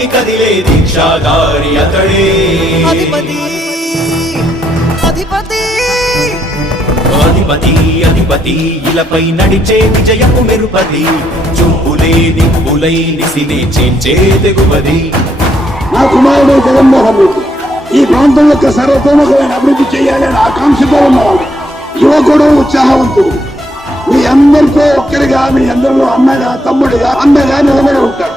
నభూని కదిలే దీక్షాగారి అతడే. అధిపతి అధిపతి. అధిపతి అధిపతి ఇలపై నడిచే విజయము మెరుపది చూపులే నిప్పులై నిసినే చేంచే తెగువది. నా కుమారుడు జగన్మోహన్ రెడ్డి ఈ ప్రాంతం యొక్క సర్వతోముఖమైన అభివృద్ధి చేయాలని ఆకాంక్షతో ఉన్నవాడు. యువకుడు ఉత్సాహవంతుడు. మీ అందరితో ఒక్కరిగా మీ అందరిలో అన్నగా తమ్ముడిగా అన్నగా నిలబడి ఉంటాడు.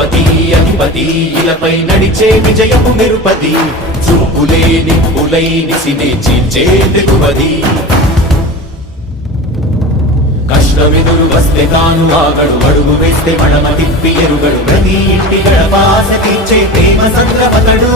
గణపతి అధిపతి ఇలపై నడిచే విజయము మెరుపది చూపులే నిప్పులై నిసినే చీల్చే తెగువది కష్టమెదురు వస్తే తాను ఆగడు అడుగు వేస్తే మడమ తిప్పి ఎరుగడు. ప్రతి ఇంటి గడపాస తీర్చే ప్రేమ సంద్రపతడు.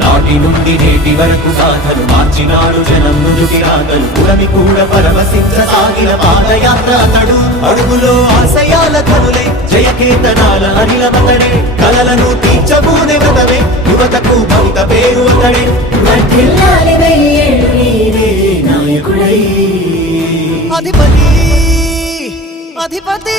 నాటి నుండి నేటి వరకు గాథలు మార్చినాడు జనం నుదుటి రాగలు పురమి కూడా పరవశించ సాగిన పాదయాత్ర అతడు. అడుగులో ఆశయాల కనులే జయకేతనాల అనిలమతడే. కలలను తీర్చబూనే వ్రతమే యువతకు భవిత పేరు అతడే. అధిపతి! అధిపతి!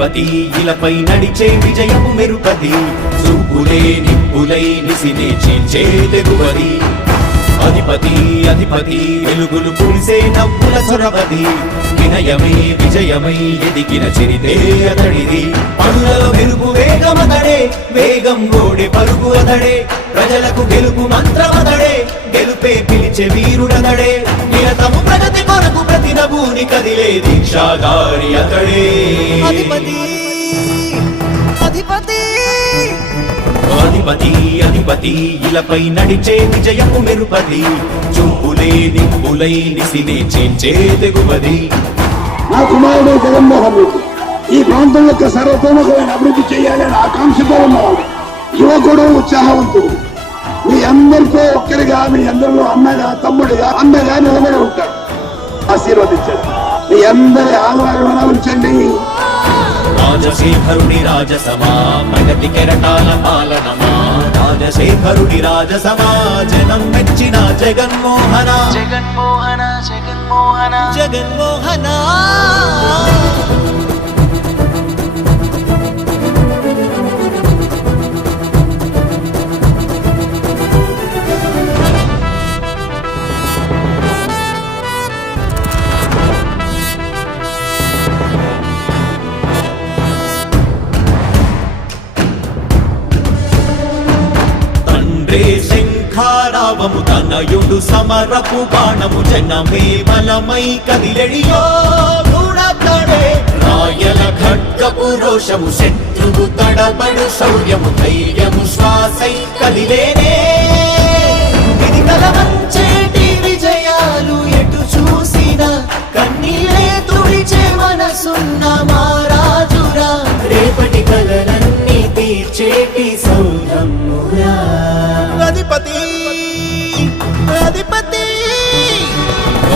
అధిపతి ఇలపై నడిచే విజయము మెరుపతి. చూపులే నిప్పులై నిసినే చీల్చే తెగువది. అధిపతి అధిపతి వెలుగులు పులిసే నవ్వుల చొరవది వినయమే విజయమై ఎదిగిన చరితే అతడిది. పనులలో వెలుగు వేగమతడే వేగం గోడె పరుగు అతడే. ప్రజలకు గెలుపు మంత్రమతడే గెలుపే పిలిచే వీరుడతడే నిరతము ప్రగతి కొరకు ప్రతి నభూని కదిలే దీక్షాగారి అతడే. అధిపతి అధిపతి అధిపతి అధిపతి ఇలపై నడిచే విజయము మెరుపది. చూపులే నిప్పులై నిసినే చేంచే తెగువది. నా కుమారుడు జగన్మోహన్ రెడ్డి ఈ ప్రాంతం యొక్క సర్వతోముఖమైన అభివృద్ధి చేయాలని ఆకాంక్షతో ఉన్నవాడు యువకుడు ఉత్సాహవంతుడు. మీ అందరితో ఒక్కరిగా మీ అందరిలో అన్నగా తమ్ముడిగా అన్నగా నిలబడి ఉంటాడు. ఆశీర్వదించండి. మీ అందరి ఆదరణ ఉంచండి. రాజశేఖరుడి రాజసమా ప్రగతి కెరటాల పాలనమా? రాజశేఖరుడి రాజసమా జనం మెచ్చిన జగన్మోహన. జగన్మోహన జగన్మోహన. జగన్మోహన. భావము తనయుడు సమరపు బాణము జనమే బలమై కదిలెడియో గూఢతడే రాయల ఖడ్గపు రోషము శత్రువు తడబడు శౌర్యము ధైర్యము శ్వాసై కదిలేనే. అధిపతి.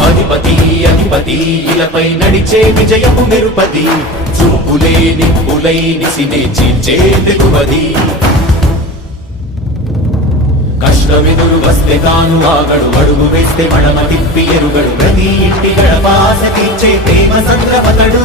అధిపతి అధిపతి ఇలపై నడిచే విజయము మెరుపది చూపులే నిప్పులై నిసినే చీల్చే దిగువది కష్టమెదురు వస్తే తాను ఆగడు అడుగు వేస్తే మడమ తిప్పి ఎరుగడు. ప్రతి ఇంటి గడపాస తీర్చే ప్రేమ సంద్రపతడు.